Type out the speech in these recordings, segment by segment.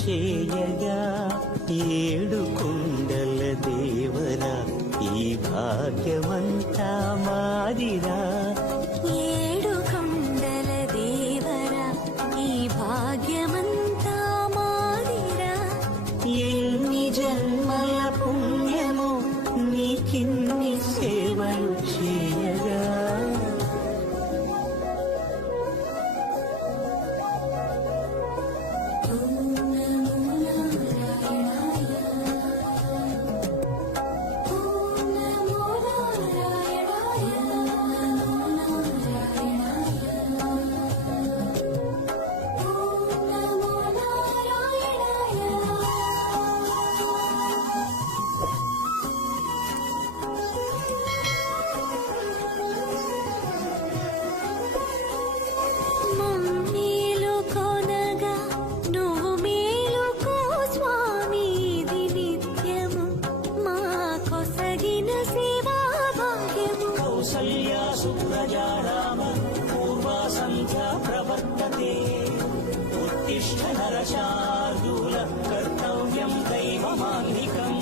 చేయగా ఏడు కుండల దేవరా ఈ భాగ్యమంతా మాదిరా. ఏడు కొండల దేవరా ఈ భాగ్యమంతా మాదిరా. ఎన్ని జన్మల పుణ్యము నీకిన్ని సేవలు చేయగా. उत्तिष्ठ नरशार्दूल कर्तव्यं दैवमान्निकम्.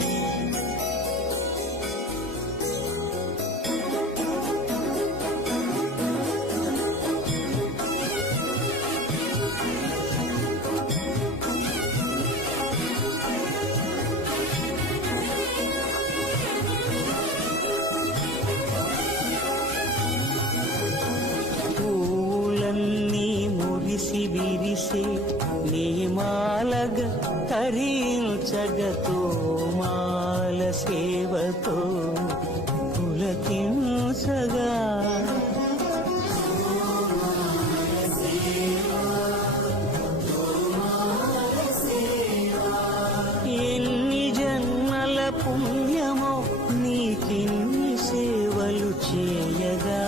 విరిసే నీమాలగ తరించగతో మాల సేవతో పులకించగా. ఎన్ని జన్మల పుణ్యమో నీకిన్ని సేవలు చేయగా.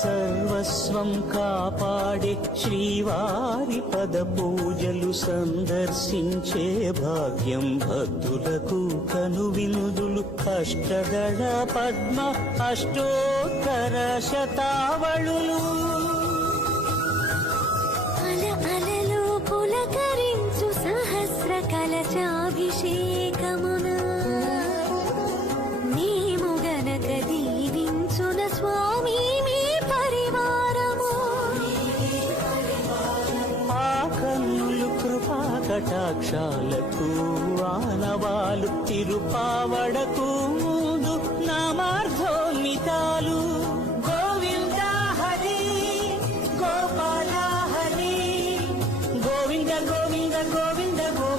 సర్వస్వం కాపాడే శ్రీవారి పద పూజలు సందర్శించే భాగ్యం భక్తులకు కనువినుదులు. అష్టదళ పద్మ అష్టోత్తర శతావళులు అలలు పులకరించు సహస్ర కలశాభిషేకమున నీము గనక దీవించున స్వామి మీ పరివారము. ఆ కన్నులు కృపా కటాక్షాలకు ఆనవాలు తిరుపావడకు